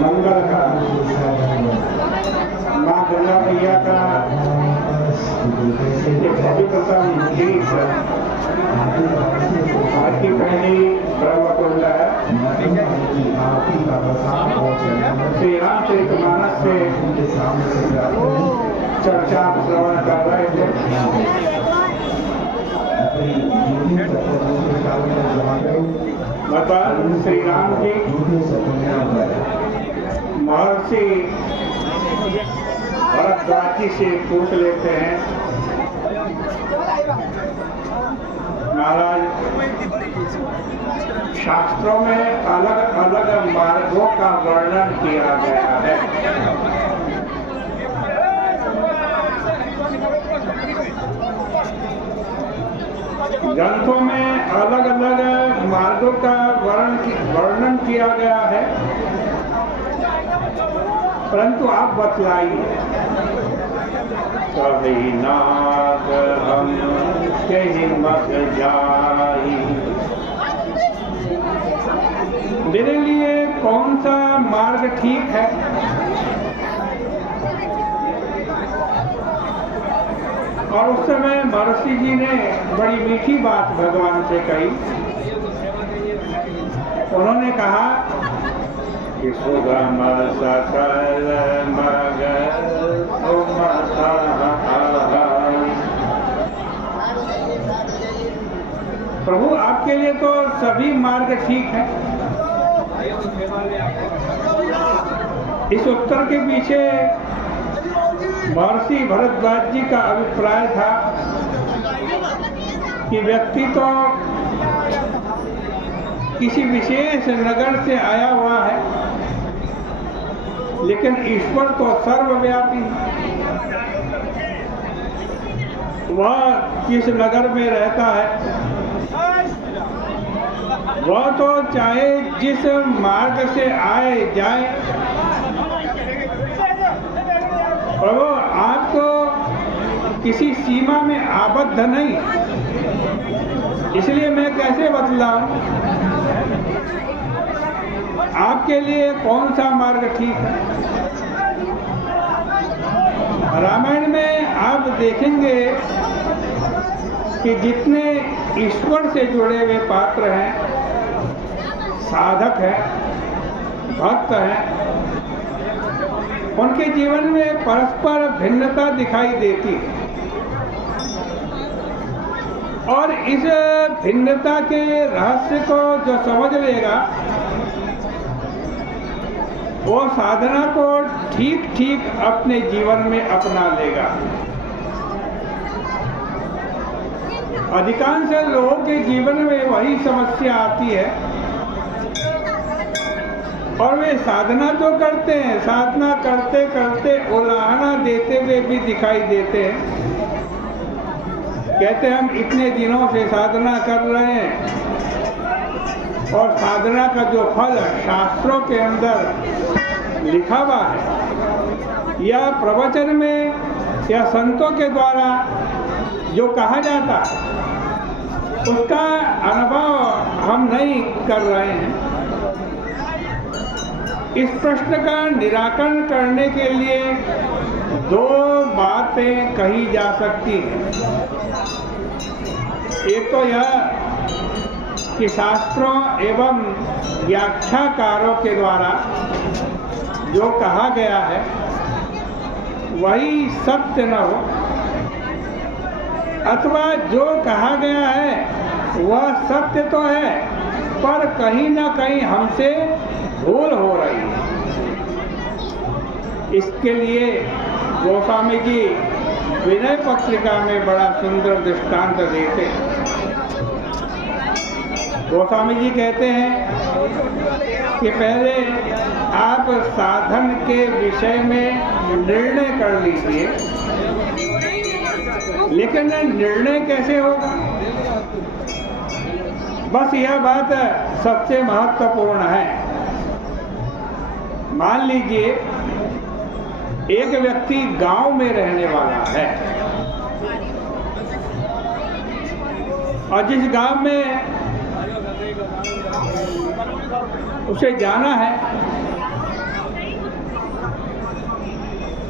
मंगल का माँ गंगा मैया का पवित्रतम गीत आज की पहली ब्रह्मकुंड है। श्री रामचरितमानस से चर्चा श्रवण कर रहे थे। भगवान श्री राम जी महर्षि भरद्वाज जी से पूछ लेते हैं, महाराज शास्त्रों में अलग अलग मार्गों का वर्णन किया गया है। ग्रंथों में अलग अलग मार्गों का वर्णन किया गया है, परंतु आप बतलाइए। कभी नाग हम कहीं मत जाई, मेरे लिए कौन सा मार्ग ठीक है? और उस समय महर्षि जी ने बड़ी मीठी बात भगवान से कही। उन्होंने कहा कि सुगम सकल मग प्रभु, आपके लिए तो सभी मार्ग ठीक है। इस उत्तर के पीछे महर्षि भरद्वाज जी का अभिप्राय था कि व्यक्ति तो किसी विशेष नगर से आया हुआ है, लेकिन ईश्वर तो सर्वव्यापी है। वह किस नगर में रहता है, वह तो चाहे जिस मार्ग से आए जाए, प्रभु आप तो किसी सीमा में आबद्ध नहीं, इसलिए मैं कैसे बतलाऊं आपके लिए कौन सा मार्ग ठीक है। रामायण में आप देखेंगे कि जितने ईश्वर से जुड़े हुए पात्र हैं, साधक हैं, भक्त हैं, उनके जीवन में परस्पर भिन्नता दिखाई देती है। और इस भिन्नता के रहस्य को जो समझ लेगा, वो साधना को ठीक ठीक अपने जीवन में अपना लेगा। अधिकांश लोगों के जीवन में वही समस्या आती है, और वे साधना तो करते हैं, साधना करते करते उलाहना देते हुए भी दिखाई देते हैं। कहते हैं हम इतने दिनों से साधना कर रहे हैं, और साधना का जो फल शास्त्रों के अंदर लिखा हुआ है या प्रवचन में या संतों के द्वारा जो कहा जाता है, उसका अनुभव हम नहीं कर रहे हैं। इस प्रश्न का निराकरण करने के लिए दो बातें कही जा सकती हैं। एक तो यह कि शास्त्रों एवं व्याख्याकारों के द्वारा जो कहा गया है वही सत्य न हो, अथवा जो कहा गया है वह सत्य तो है, पर कहीं ना कहीं हमसे भूल हो रही है। इसके लिए गोस्वामी जी विनय पत्रिका में बड़ा सुंदर दृष्टांत देते हैं। गोस्वामी जी कहते हैं कि पहले आप साधन के विषय में निर्णय कर लीजिए, लेकिन निर्णय कैसे होगा? बस यह बात सबसे महत्वपूर्ण है। मान लीजिए एक व्यक्ति गांव में रहने वाला है, और जिस गांव में उसे जाना है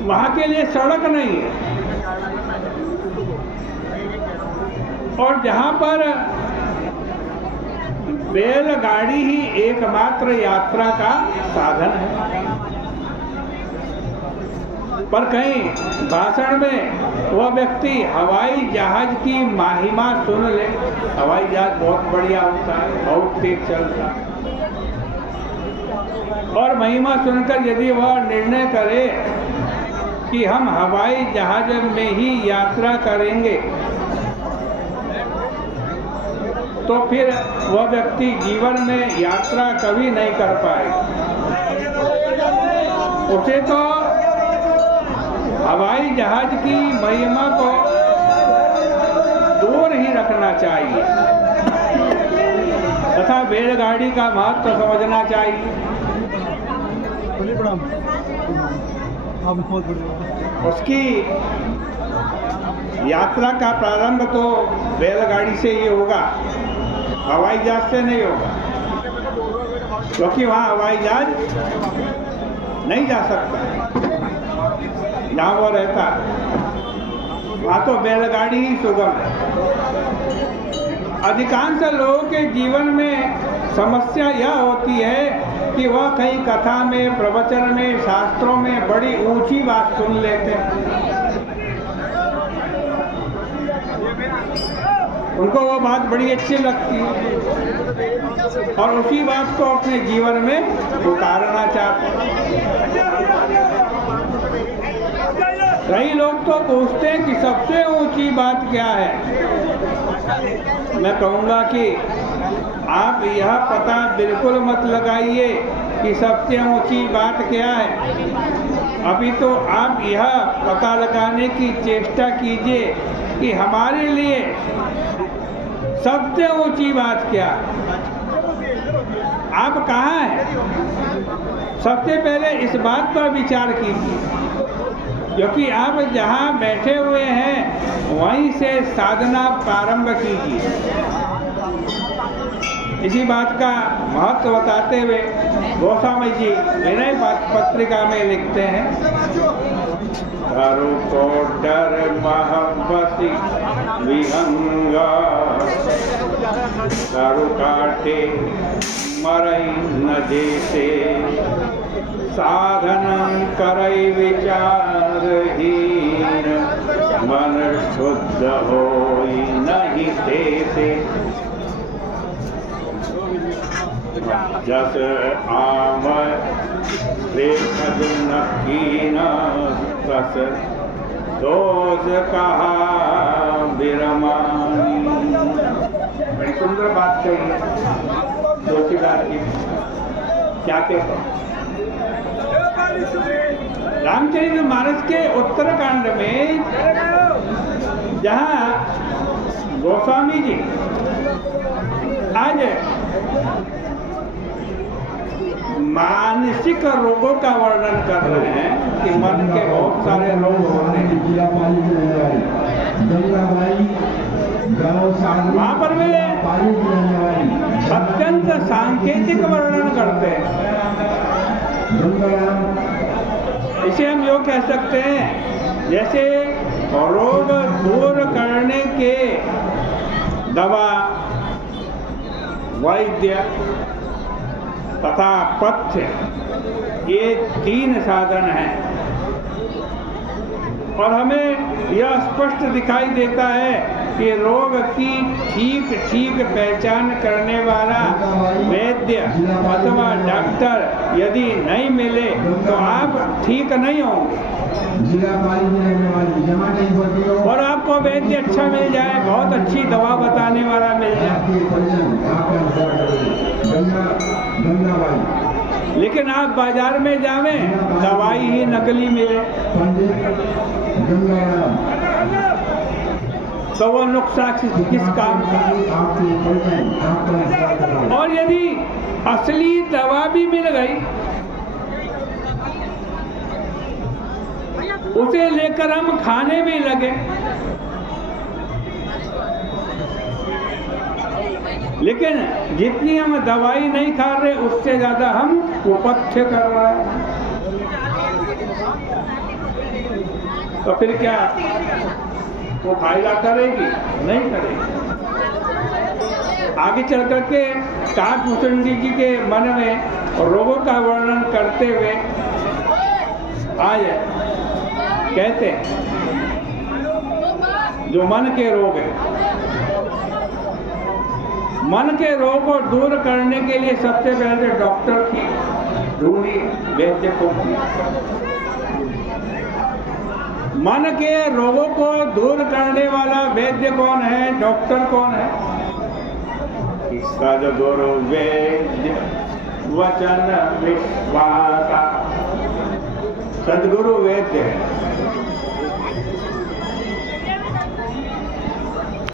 वहां के लिए सड़क नहीं है, और जहां पर बैलगाड़ी ही एकमात्र यात्रा का साधन है। पर कहीं भाषण में वह व्यक्ति हवाई जहाज की महिमा सुन ले, हवाई जहाज बहुत बढ़िया होता है, बहुत तेज चलता है, और महिमा सुनकर यदि वह निर्णय करे कि हम हवाई जहाज में ही यात्रा करेंगे, तो फिर वह व्यक्ति जीवन में यात्रा कभी नहीं कर पाएगा। उसे तो हवाई जहाज की महिमा को दूर ही रखना चाहिए तथा बैलगाड़ी का महत्व समझना चाहिए। उसकी यात्रा का प्रारंभ तो बैलगाड़ी से ही होगा, हवाई जहाज से नहीं होगा, क्योंकि वहाँ हवाई जहाज नहीं जा सकता जहाँ वो रहता, वहाँ तो बैलगाड़ी ही सुगम है। अधिकांश लोगों के जीवन में समस्या यह होती है कि वह कई कथा में, प्रवचन में, शास्त्रों में बड़ी ऊंची बात सुन लेते हैं, उनको वो बात बड़ी अच्छी लगती है और उसी बात को अपने जीवन में उतारना चाहते हैं। कई लोग तो पूछते हैं कि सबसे ऊंची बात क्या है। मैं कहूँगा कि आप यह पता बिल्कुल मत लगाइए कि सबसे ऊंची बात क्या है, अभी तो आप यह पता लगाने की चेष्टा कीजिए कि हमारे लिए सबसे ऊंची बात क्या है। आप कहाँ हैं, सबसे पहले इस बात पर विचार कीजिए, क्योंकि आप जहाँ बैठे हुए हैं वहीं से साधना प्रारंभ कीजिए। इसी बात का महत्व बताते हुए गोस्वामी जी विनय पत्रिका में लिखते हैं, धरु को डर महबसी विहंगा, धरु काटे मरई न जैसे, साधन करई विचारहीन, मन शुद्ध होई नहीं तेसे। जस आम देखद नकीन, तस दोष कहा बिरमानी। बड़ी सुंदर बात कही तुलसीदास जी, क्या कहते हैं। रामचरितमानस के उत्तरकांड में जहाँ गोस्वामी जी आज मानसिक रोगों का वर्णन कर रहे हैं कि मन के बहुत सारे रोग होते हैं, वहाँ पर वे अत्यंत सांकेतिक वर्णन करते हैं। इसे हम यूँ कह सकते हैं जैसे रोग दूर करने के दवा, वैद्य तथा पथ्य, ये तीन साधन हैं, और हमें यह स्पष्ट दिखाई देता है कि रोग की ठीक ठीक पहचान करने वाला वैद्य अथवा डॉक्टर यदि नहीं मिले तो आप ठीक नहीं होंगे। और आपको वैद्य अच्छा मिल जाए, बहुत अच्छी दवा बताने वाला मिल जाए, लेकिन आप बाजार में जावें दवाई ही नकली मिले तो वो नुकसान किस काम का। और यदि असली दवा भी मिल गई, उसे लेकर हम खाने भी लगे लेकिन जितनी हम दवाई नहीं खा रहे उससे ज्यादा हम कुपथ्य कर रहे हैं। तो फिर क्या वो फायदा करेगी? नहीं करेगी। आगे चल करके काकभूषण जी के मन में रोगों का वर्णन करते हुए आज कहते हैं जो मन के रोग है, मन के रोग को दूर करने के लिए सबसे पहले डॉक्टर की ढूंढी, वैद्य को की। मन के रोगों को दूर करने वाला वैद्य कौन है? डॉक्टर कौन है? सद्गुरु वैद्य वचन विश्वासा। सद्गुरु वैद्य है।